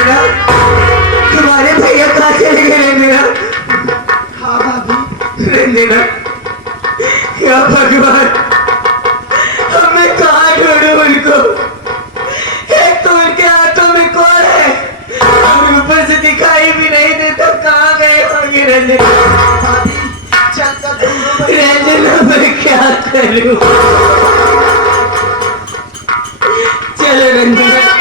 रंजना, तुम्हारे भैया कहाँ चले गए रंजना? हाँ भाभी। रंजना, या भगवान, अब मैं कहाँ ढूंढूं उनको? एक तो उनके हाथों में कौन है और ऊपर से दिखाई भी नहीं देता, कहाँ गए होंगे रंजना? भाभी चल कर ढूंढो। रंजना, मैं क्या करूं? चलो रंजना।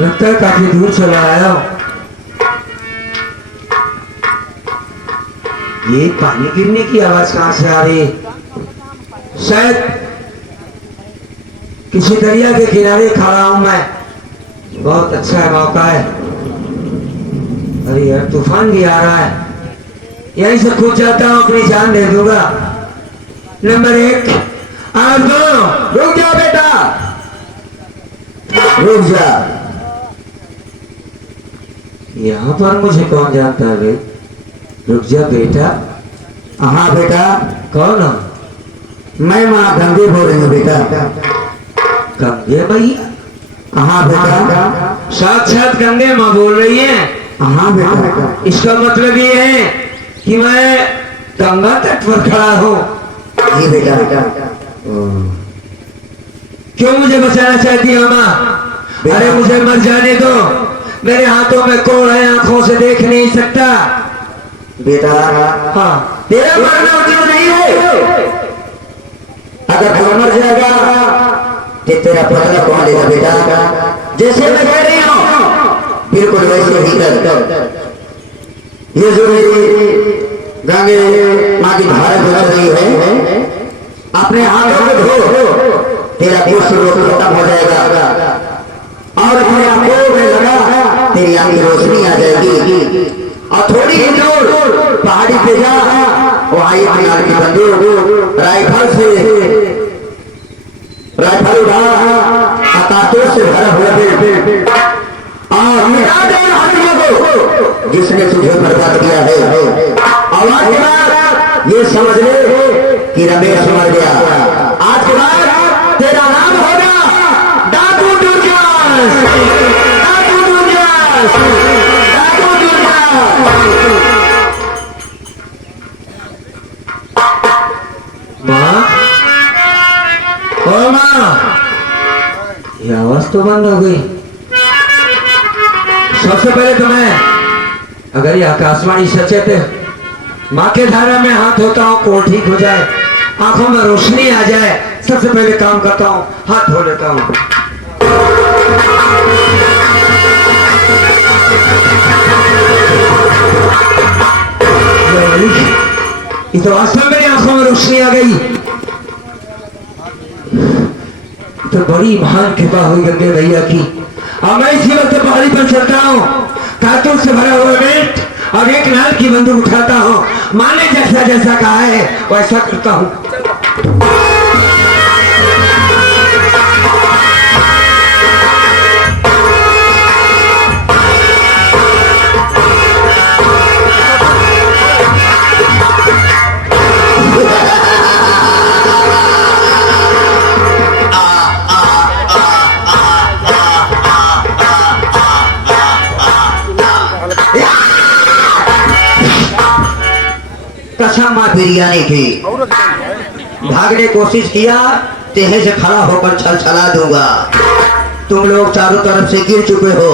लगता है काफी दूर चला आया हूं। ये पानी गिरने की आवाज कहां से आ रही है? शायद किसी दरिया के किनारे खड़ा हूं मैं। बहुत अच्छा मौका है। अरे यार, तूफान भी आ रहा है। यहीं से कूद जाता हूं, अपनी जान दे दूंगा। नंबर 1। आप दोनों रुक जाओ बेटा, रुक जा। यहाँ पर मुझे कौन जानता है बे? रुक जा बेटा। हाँ बेटा। कौन हो? मैं माँ गंगे बोल रही हूँ बेटा। गंगे भैया? हाँ बेटा। साक्षात गंगे माँ बोल रही है? हाँ बेटा। इसका मतलब ये है कि मैं गंगा तट पर खड़ा हूँ। जी बेटा। क्यों मुझे बचाना चाहती है माँ? अरे मुझे मर जाने दो। मेरे हाथों में कोड़ है, आंखों से देख नहीं सकता। बेटा, हाँ, तेरा मरना उचित नहीं है। अगर तू मर जाएगा तो तेरा बदला कौन लेगा बेटा? जैसे मैं कह रही हूँ बिल्कुल वैसे ही कर। ये जो मेरी गंगे माँ की धारा गुजर रही है, अपने हाथों में धो, तेरा कुछ रोग खत्म हो जाएगा और अपने आंखों में लगा तेरी आंख की रोशनी आ जाएगी। और थोड़ी ही दूर पहाड़ी पे जा, वहां एक नाल की बंदूक राइफल उठा, कारतूस से भरा हुआ और मिटा दे हाथियों को जिसने तुझे बर्बाद किया है। आवाज के बाद ये समझ ले कि रमेश मर गया। आज के बाद तेरा नाम होगा डाकू दुर्जस। माँ, ओ माँ, ये आवाज तो बंद हो गई। सबसे पहले तो मैं, अगर ये आकाशवाणी सचेत है, माँ के धारा में हाथ होता हूँ, कोड़ ठीक हो जाए, आंखों में रोशनी आ जाए, सबसे पहले काम करता हूँ, हाथ धो लेता हूँ। ये तो वास्तव में मेरी आंखों में रोशनी आ गई। तो बड़ी महान कृपा हुई गंगे भैया की। और मैं इसी वक्त पहाड़ी पर चलता हूँ, कारतूस से भरा हुआ बेल्ट और एक नाल की बंदूक उठाता हूँ। माँ ने जैसा जैसा कहा है वैसा करता हूँ। कसम माँ बिरयानी थी, भागने कोशिश किया, तेहे से खड़ा होकर छल छला दूंगा। तुम लोग चारों तरफ से गिर चुके हो।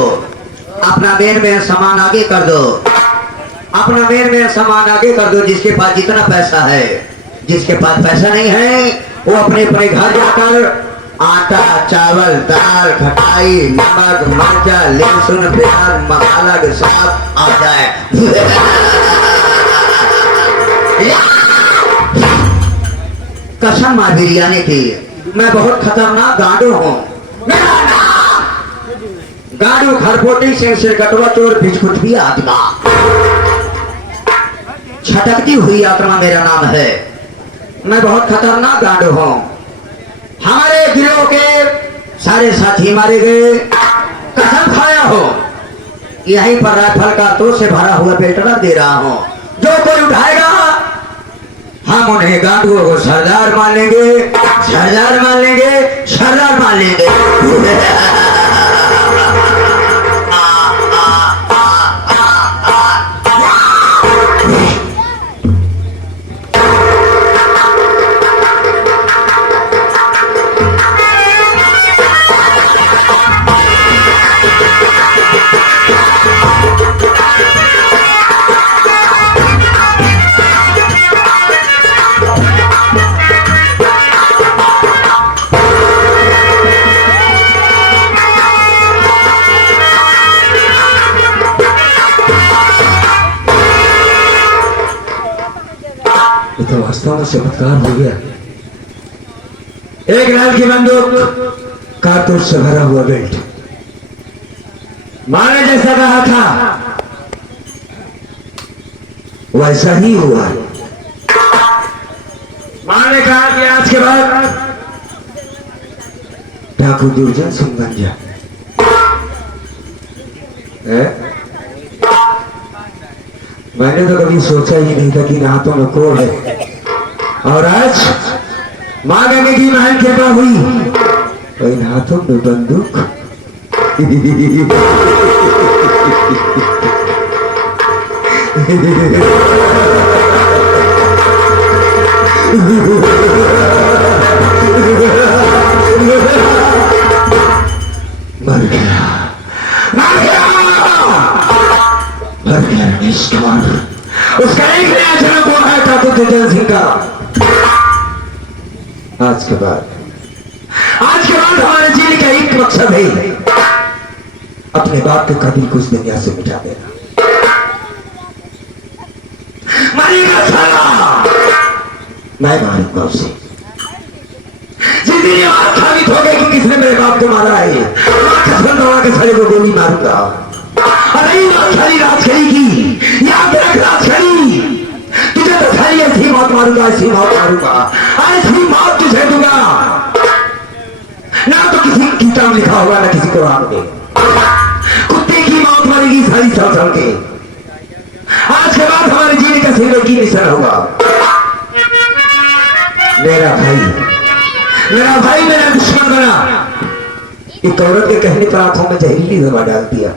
अपना मेन में सामान आगे कर दो, अपना मेन में सामान आगे कर दो। जिसके पास जितना पैसा है, जिसके पास पैसा नहीं है वो अपने अपने घर जाकर आटा, चावल, दाल, खटाई, नमक, मर्चा, लहसुन, प्याज, मसाला के साथ आ जाए। कसम माँ बिरयानी की, मैं बहुत खतरनाक गांडू हूँ। मेरा नाम गाड़ू खरपोटी सिर कटवा चोर बिस्कुट भी आत्मा, छटकती हुई आत्मा मेरा नाम है। मैं बहुत खतरनाक गाड़ू हूँ। हमारे गिरोह के सारे साथी मारे गए, कसम खाया हो। यहीं पर राइफल का तो से भरा हुआ बेल्ट रख दे रहा हूँ। जो कोई उठाएगा हम उन्हें गांडुओं को सरदार मान लेंगे, सरदार मान लेंगे, सरदार मान लेंगे। तो वास्तव में चमत्कार हो गया। एक लाल की बंदूक, कारतूस से भरा हुआ बेल्ट। माने जैसा कहा था वैसा ही हुआ। माने कहा कि आज के बाद डाकू दुर्जन सिंह बन जा। मैंने तो कभी सोचा ही नहीं था कि इन हाथों में कोड है, और आज मां गंगे की महल कृपा हुई और इन हाथों में बंदूक। मर गया, मर गया, मर गया निष्ठुर। उसका एक नया जन्म हुआ है ठाकुर दुर्जन सिंह का। आज के बाद हमारे जीने का एक मकसद है, अपने बाप के कभी कुछ दुनिया से मिटा देना। मरेगा साला, मैं मारूंगा उसे। जिस दिन ये बात साबित हो गई कि किसने मेरे बाप को मारा है, कसम दवा के सारे को गोली मारूंगा। अरे राजखड़ी राजखड़ी की याद रख, राजखड़ी तुझे तो खाली ऐसी मौत मारूंगा, ऐसी मौत मारूंगा, ऐसी मौत तुझे दूंगा। ना तो किसी किताब लिखा होगा, ना किसी कुरान में। कुत्ते की मौत मरेगी सारी चल के। आज के बाद हमारे जीने का सिर्फ की मिशन होगा। मेरा भाई मेरा दुश्मन बना। एक औरत के कहने पर आंखों में जहरीली दवा डाल दिया।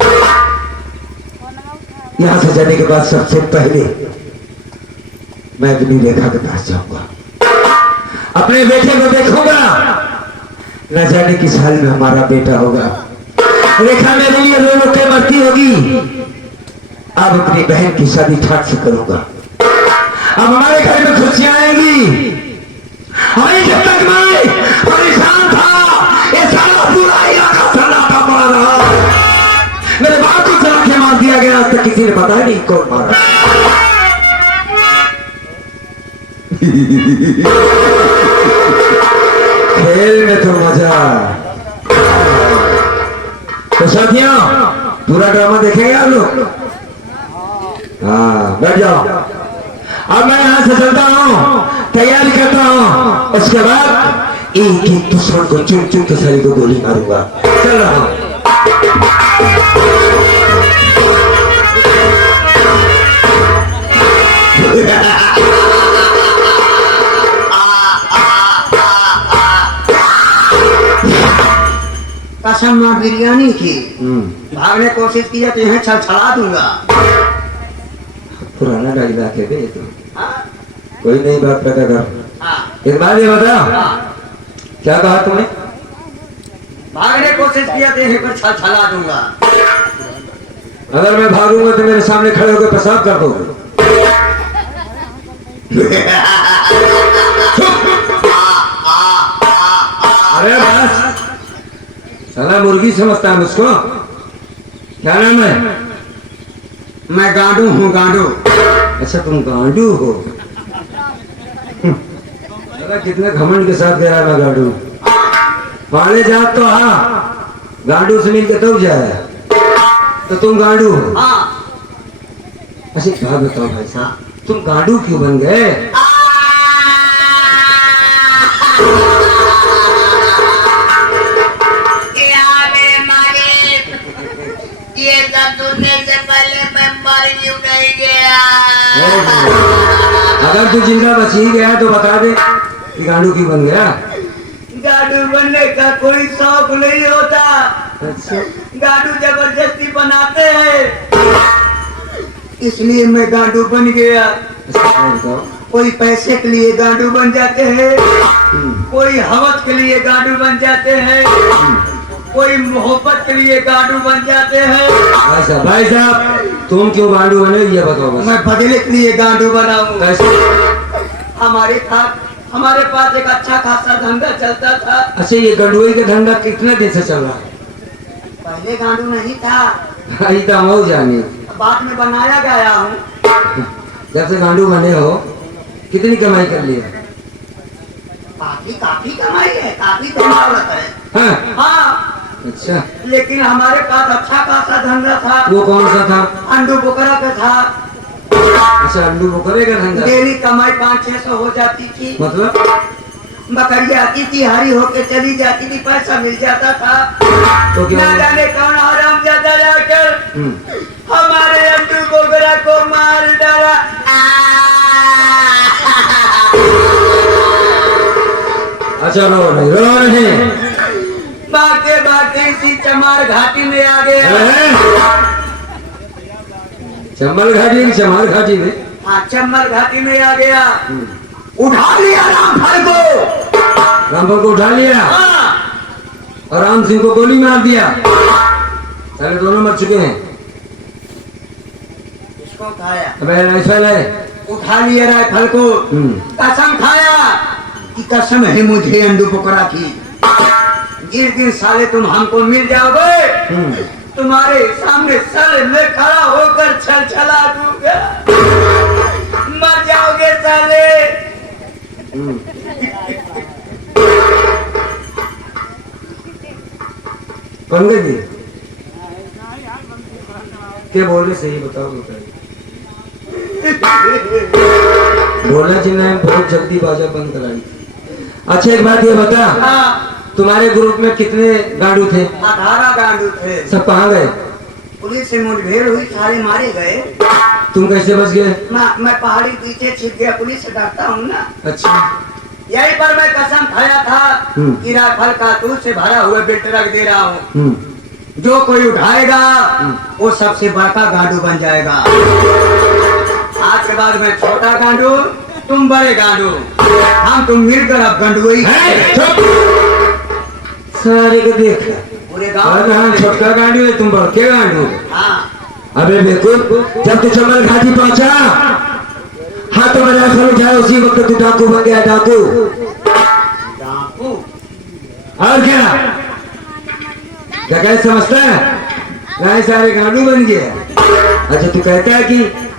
यहां से जाने के बाद सबसे पहले मैं अपनी रेखा के पास जाऊंगा, अपने बेटे को देखूंगा। न जाने किस हाल में हमारा बेटा होगा। रेखा मेरे लिए रो रो के मरती होगी। अब अपनी बहन की शादी ठाट से करूंगा। अब हमारे घर में खुशियां आएंगी। हमें जब तक मैं परेशान था, ये सारा पूरा इलाका सन्नाटा पड़ा रहा। मेरे बाप को चला के मार दिया गया, आज तक किसी ने पता नहीं कौन मारा। खेल में तो मजा। तो साथियों, पूरा ड्रामा देखेंगे आप लोग? हाँ, बैठ जाओ। अब मैं यहां से चलता हूं, तैयारी करता हूं। उसके बाद एक एक दुश्मन को चुन चुन के शरीर को गोली मारूंगा। चल रहा हूं। कसम मां बिरयानी की भागने की कोशिश किया तो यह छलछला दूंगा। पुराना डायलॉग है ये तो। कोई नई बात पता कर। एक बात ये बता, क्या कहा तुमने? भागने की कोशिश किया तो यहीं पर छलछला दूंगा। अगर मैं भागूंगा तो मेरे सामने खड़े होकर पेशाब कर दोगे। अरे बस, साला मुर्गी समझता है मुझको। क्या नाम है? मैं गांडू हूँ, गांडू। अच्छा, तुम गांडू हो? कितने घमंड के साथ कह रहा है मैं गांडू। पाले जात तो हाँ गांडू से मिलके तो जाए तो तुम गांडू हो। हाँ अच्छा क्या बताओ भाई साहब तुम गांडू क्यों बन गए? ये सब सुनने से पहले मैं मर क्यों नहीं गया? अगर तू जिंदा बच ही गया तो बता दे कि गांडू क्यों बन गया? गाडू बनने का कोई शौक नहीं होता, अच्छा गाडू जबरदस्ती बनाते हैं, इसलिए मैं गाडू बन गया। अच्छा और बताओ। कोई पैसे के लिए गाडू बन जाते हैं, कोई हवस के लिए गाडू बन जाते हैं, कोई मोहब्बत के लिए गाडू बन जाते हैं। भाई साहब तुम क्यों गांडू बने ये बताओ बस। मैं बदले के लिए गाडू बना हूँ। कैसे? हमारे पास एक अच्छा खासा धंधा चलता था। अच्छा ये गंडुई का धंधा कितने दिन से चल रहा है? पहले गाडू नहीं था, भाई तो हम जाने बाद में बनाया गया हूँ। जब से गांडू बने हो कितनी कमाई कर ली है? काफी कमाई है, काफी दौलत है। हाँ? हाँ अच्छा लेकिन हमारे पास अच्छा खासा धंधा था। वो कौन सा था? अंडू बकरा का था। अच्छा अंडू बकरे का धंधा। डेली कमाई 500-600 हो जाती थी। मतलब बकरी आती थी, हरी होके चली जाती थी, पैसा मिल जाता था। तो क्या ना हुआ? जाने कौन हरामजादा जाकर हमारे अंडू बकरा को मार डाला। अच्छा रो नहीं भागते भागते इसी चमार घाटी में आ गया। चम्बल घाटी की चमार घाटी में? हाँ चम्बल घाटी में आ गया। उठा लिया रामफल को। रामफल को उठा लिया हाँ। और राम सिंह को गोली मार दिया। पहले दोनों मर चुके हैं। इसको उठाया, अबे राइफल है। उठा लिया राइफल को। कसम खाया कि कसम है मुझे अंडू बकरा की, जिस दिन साले तुम हमको मिल जाओगे तुम्हारे सामने सर में खड़ा होकर छलछला दूंगा, मर जाओगे साले। पंडित जी क्या बोले सही बताओ बोला जी ने बहुत जल्दी बाजा बंद कराई। अच्छा एक बात ये बता हाँ, तुम्हारे ग्रुप में कितने गांडू थे? 18 गांडू थे। सब कहाँ गए? पुलिस से मुठभेड़ हुई, सारे मारे गए। तुम कैसे बच गए? मैं पहाड़ी पीछे छिप गया, पुलिस से डरता हूँ ना। अच्छा यही पर मैं कसम खाया था कि राइफल कारतूस से भरा हुआ बेल्ट रख दे रहा हूँ, जो कोई उठाएगा वो सबसे बड़का गांडू बन जाएगा। आज के बाद मैं छोटा गांडू, तुम बड़े गांडू, हम तुम मिलकर अब गंडुई सारे को देख पूरे अरे हम गाँव। छोटका गांडू है तुम बड़के गांडू। हाँ अबे बेवकूफ जब तू चमल घाटी पहुंचा हाथों में राइफल उठाया उसी वक्त तू डाकू बन गया। डाकू डाकू। और क्या क्या समझता है? नहीं सारे गांडू बन गया। अच्छा तू कहता है कि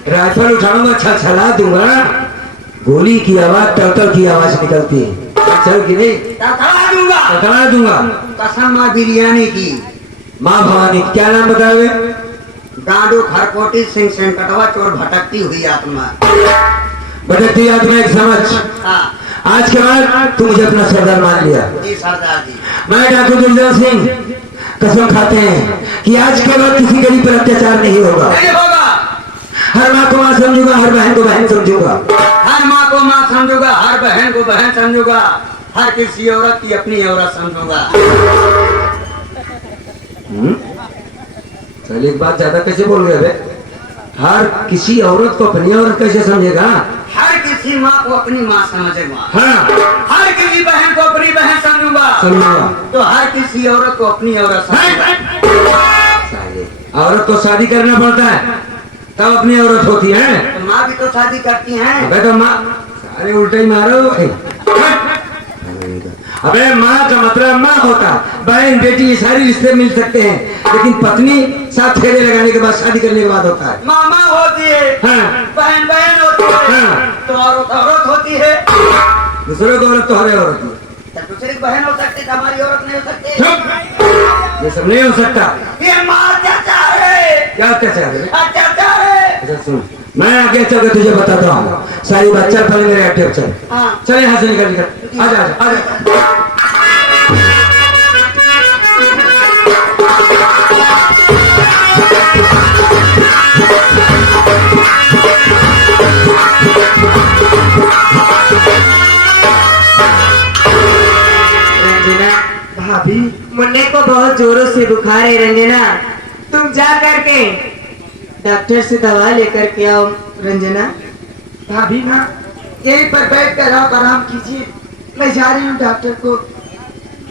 राइफल उठाऊंगा छलछला दूंगा, गोली की आवाज टलटल की आवाज निकलती है, चल कि नहीं? टकरा दूंगा। टकरा दूंगा। कसम माँ बिरयानी की। माँ भवानी क्या नाम बताओगे? गांडू खरकोटी सिंह सेंकटवा चोर भटकती हुई आत्मा। भटकती आत्मा एक समझ। हाँ आज के बाद तू मुझे अपना सरदार मान लिया। जी सरदार जी। मैं डाकू दुर्जन सिंह कसम खाते हैं कि आज के बाद किसी गरीब पर अत्याचार नहीं होगा। नहीं होगा। हर माँ को माँ समझूंगा, हर बहन को बहन समझूंगा, हर माँ को माँ समझूंगा, हर बहन को बहन समझूंगा, हर किसी औरत की अपनी औरत समझूंगा। चल एक बात ज्यादा कैसे बोल रहे बे? हर किसी औरत को अपनी औरत कैसे समझेगा? हर किसी माँ को अपनी माँ समझेगा। हाँ हर किसी बहन को अपनी बहन समझूंगा, समझूंगा। तो हर किसी औरत को अपनी औरत समझूंगा। औरत को शादी करना पड़ता है तब अपनी औरत होती है। तो माँ भी तो शादी करती हैं। अबे तो माँ सारे उल्टे ही मारो। अबे माँ का मतलब माँ होता, बहन बेटी ये सारी रिश्ते मिल सकते हैं, लेकिन पत्नी साथ फेरे लगाने के बाद शादी करने के बाद होता है। मामा होती है, हाँ। बहन बहन होती है, हाँ। तो औरत औरत होती है। दूसरे को औरत तो हरे औरत तो दूसरी की बहन हो सकती, हमारी औरत नहीं हो सकती। चुप, ये सब नहीं हो सकता। ये मार अत्याचार है, क्या अत्याचार है? अत्याचार है। अच्छा सुन, मैं आगे चल के तुझे बताता हूँ सारी बात। चल पहले मेरे एक्टिव चल, हाँ। चल यहाँ से निकल, आजा आजा आजा। रंजना, भाभी मुन्ने को बहुत जोरों से बुखार है। रंजना, तुम जा करके डॉक्टर से दवा लेकर के आओ। रंजना, भाभी ना यहीं पर बैठ कर आप आराम कीजिए, मैं जा रही हूँ डॉक्टर को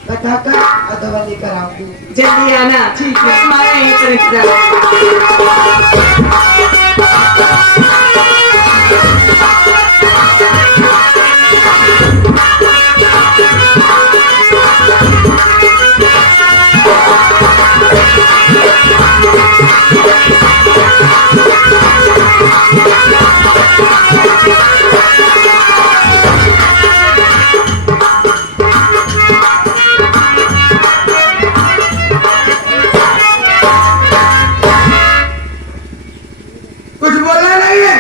बताकर और दवा लेकर आऊंगी। जल्दी आना। ठीक है। हमारा यहीं पर इंतजार। कुछ बोलना नहीं है,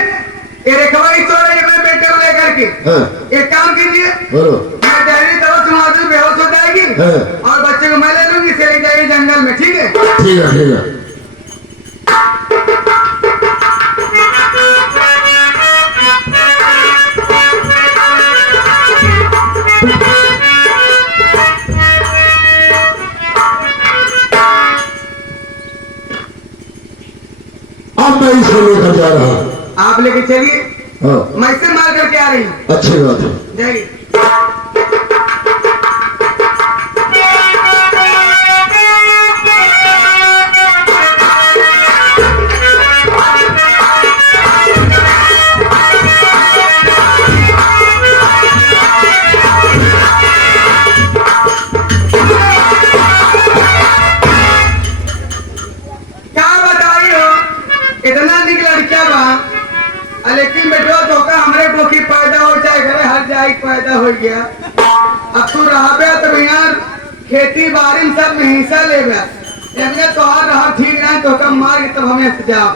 ये रिकवरी चल रही है मेरे बेटे को लेकर के। हाँ, एक काम कीजिए, बोलो। मैं जहरीली दवा सुना दूं, बेहोश हो जाएगी हाँ। और बच्चे को मैं ले लूंगी, इसे ले जाएगी जंगल में, ठीक है? ठीक है ठीक है। अब मैं इसे लेकर जा रहा हूँ। आप लेके चलिए, हाँ, मैं इसे मार करके आ रही हूँ। अच्छी बात है। जाइए। क्या बताई हो, इतना निक लड़किया बा, लेकिन बेटो धोखा हमरे कोखी पैदा हो चाहे घरे हर जाई पैदा हो गया। अब तू रहबे तो यार खेती बाड़ी में सब में हिस्सा लेबे, एमने तोहार रहा ठीक ना तो कम मार के तब हमें जाओ।